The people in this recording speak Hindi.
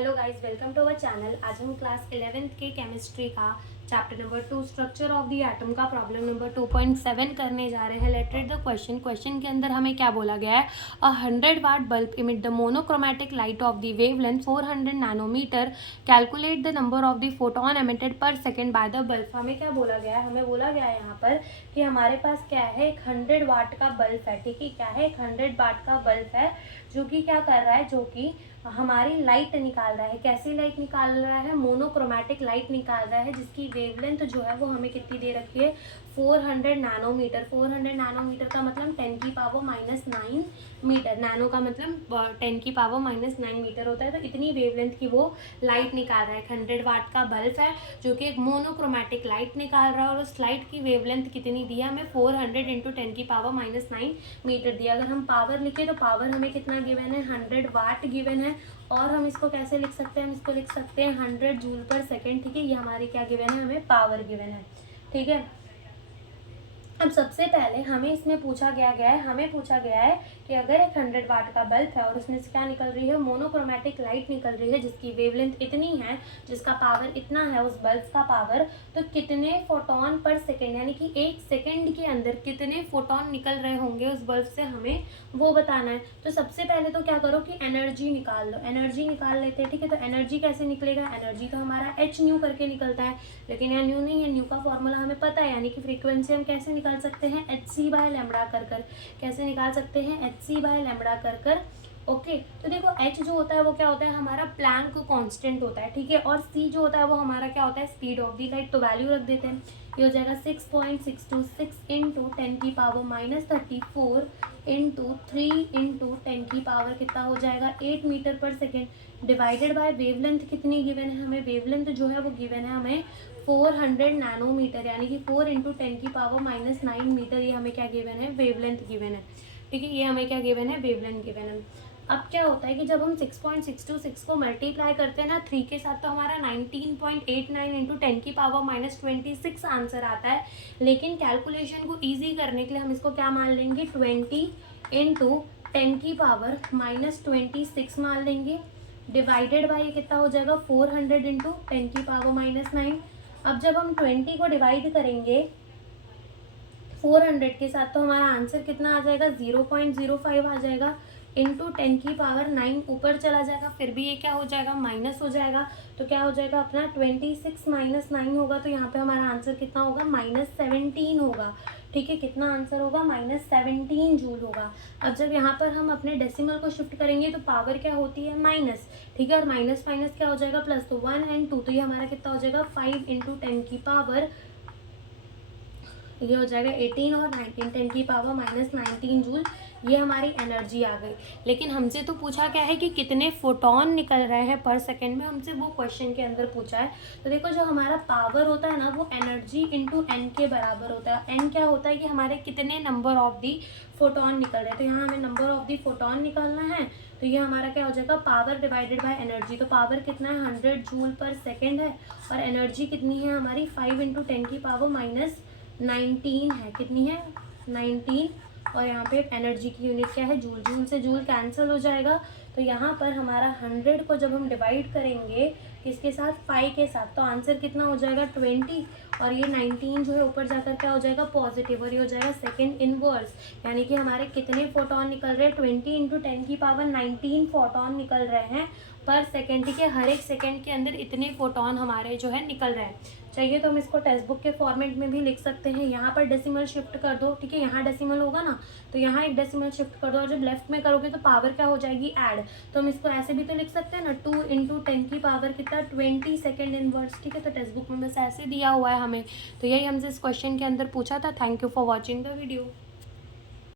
Hello guys, welcome to our channel. आज हम क्लास 11th के केमिस्ट्री का chapter number 2 structure of the atom का प्रॉब्लम नंबर 2.7 करने जा रहे हैं। Let read the question. Question के अंदर हमें क्या बोला गया है? A 100 watt bulb emit the monochromatic light of the wavelength 400 nanometre. Calculate the number of the photon emitted per second by the bulb. हमें क्या बोला गया है? हमें बोला गया है यहाँ पर कि हमारे पास क्या है, एक 100 वाट का बल्ब है। ठीक है, क्या है? एक 100 वाट का बल्ब है जो कि क्या कर रहा है, जो कि हमारी लाइट निकाल रहा है। कैसी लाइट निकाल रहा है? मोनोक्रोमेटिक लाइट निकाल रहा है, जिसकी वेवलेंथ जो है वो हमें कितनी दे रखी है? 400 नैनोमीटर। 400 नैनोमीटर का मतलब 10 की पावर -9 मीटर। नैनो का मतलब 10 की पावर -9 मीटर होता है। तो इतनी वेवलेंथ की वो लाइट निकाल रहा है। 100 वाट का बल्ब है जो कि एक मोनोक्रोमेटिक लाइट निकाल रहा है, और उस लाइट की वेवलेंथ कितनी दी है हमें? 400 इंटू 10 की पावर -9 मीटर दिया। अगर हम पावर लिखे तो पावर हमें कितना गिवन है? 100 वाट गिवन है। और हम इसको कैसे लिख सकते हैं? हम इसको लिख सकते हैं 100 जूल पर सेकेंड। ठीक है, ये हमारी क्या गिवन है? हमें पावर गिवन है। ठीक है, अब सबसे पहले हमें इसमें पूछा गया है, हमें पूछा गया है कि अगर एक 100 वाट का बल्ब है और उसमें से क्या निकल रही है? मोनोक्रोमेटिक लाइट निकल रही है, जिसकी वेवलेंथ इतनी है, जिसका पावर इतना है, उस बल्ब का पावर, तो कितने फोटोन पर सेकेंड, यानी कि एक सेकेंड के अंदर कितने फोटोन निकल रहे होंगे उस बल्ब से, हमें वो बताना है। तो सबसे पहले तो क्या करो कि एनर्जी निकाल लो। एनर्जी निकाल लेते हैं। ठीक है, तो एनर्जी कैसे निकलेगा? एनर्जी तो हमारा एच न्यू करके निकलता है, लेकिन यहाँ न्यू नहीं है, न्यू का फॉर्मूला हमें पता है, यानी कि फ्रीक्वेंसी हम कैसे निकाल सकते हैं? एच सी बाय लैम्बडा कर कर। कैसे निकाल सकते हैं? एच सी बाय लैम्बडा कर कर। ओके, तो देखो एच जो होता है वो क्या होता है? हमारा प्लैंक कांस्टेंट होता है। ठीक है, और सी जो होता है वो हमारा क्या होता है? Speed of the light. तो वैल्यू रख देते हैं। ये हो जाएगा 6.626 इंटू 10 की पावर -34 इंटू 3 इंटू 10 की पावर कितना हो जाएगा? 8 मीटर पर सेकेंड, डिवाइडेड बाय वेवलेंथ कितनी गिवन है हमें? वेवलेंथ जो है वो गिवन है हमें 400 नैनोमीटर, यानी कि 4 इंटू 10 की पावर -9 मीटर। ये हमें क्या गिवन है? वेवलेंथ गिवन है। ठीक है, ये हमें क्या गिवन है? वेवलेंथ गिवन है। अब क्या होता है कि जब हम 6.626 को मल्टीप्लाई करते हैं ना 3 के साथ, तो हमारा 19.89 इंटू 10 की पावर -26 आंसर आता है। लेकिन कैलकुलेशन को ईजी करने के लिए हम इसको क्या मान लेंगे? 20 इंटू 10 की पावर -26 मान लेंगे, डिवाइडेड बाय ये कितना हो जाएगा? 400 इंटू 10 की पावर -9। अब जब हम 20 को डिवाइड करेंगे 400 के साथ, तो हमारा आंसर कितना आ जाएगा? 0.05 आ जाएगा, इंटू 10 की पावर 9 ऊपर चला जाएगा, फिर भी ये क्या हो जाएगा? माइनस हो जाएगा। तो क्या हो जाएगा अपना? 26 -9 होगा, तो यहाँ पे हमारा आंसर कितना होगा? -17 होगा। ठीक है, कितना आंसर होगा? -17 जूल होगा। अब जब यहाँ पर हम अपने डेसिमल को शिफ्ट करेंगे तो पावर क्या होती है? माइनस। ठीक है, और माइनस माइनस क्या हो जाएगा? प्लस। तो 1 एंड 2, तो ये हमारा कितना हो जाएगा? 5 इंटू 10 की पावर, ये हो जाएगा 18 और 19, 10 की पावर -19 जूल। ये हमारी एनर्जी आ गई। लेकिन हमसे तो पूछा क्या है कि कितने फोटोन निकल रहे हैं पर सेकेंड में, हमसे वो क्वेश्चन के अंदर पूछा है। तो देखो, जो हमारा पावर होता है ना, वो एनर्जी इंटू एन के बराबर होता है। एन क्या होता है कि हमारे कितने नंबर ऑफ दी फोटोन निकल रहे हैं। तो यहाँ हमें नंबर ऑफ दी फोटोन निकालना है, तो ये हमारा क्या हो जाएगा? Power divided by energy. तो पावर कितना है? 100 जूल पर सेकेंड है, और एनर्जी कितनी है हमारी? 5 इंटू 10 की पावर -19 है। कितनी है? 19। और यहाँ पे एनर्जी की यूनिट क्या है? जूल। जूल से जूल कैंसिल हो जाएगा, तो यहाँ पर हमारा 100 को जब हम डिवाइड करेंगे किसके साथ? 5 के साथ, तो आंसर कितना हो जाएगा? 20। और ये 19 जो है ऊपर जाकर क्या हो जाएगा? पॉजिटिव, और ये हो जाएगा सेकेंड इनवर्स। यानी कि हमारे कितने फोटोन निकल रहे हैं? 20 इंटू 10 की पावर 19 फोटोन निकल रहे हैं पर सेकेंड। ठीक है, हर एक सेकेंड के अंदर इतने फोटोन हमारे जो है निकल रहे हैं। चाहिए तो हम इसको टेक्स्ट बुक के फॉर्मेट में भी लिख सकते हैं। यहाँ पर डेसिमल शिफ्ट कर दो। ठीक है, यहाँ डेसिमल होगा ना, तो यहाँ एक डेसिमल शिफ्ट कर दो, और जब लेफ्ट में करोगे तो पावर क्या हो जाएगी? ऐड। तो हम इसको ऐसे भी तो लिख सकते हैं ना, 2 इंटू 10 की पावर कितना? 20 सेकेंड इनवर्स। ठीक है, तो टेक्स्ट बुक में बस ऐसे दिया हुआ है हमें। तो यही हमसे इस क्वेश्चन के अंदर पूछा था। Thank you for watching the video.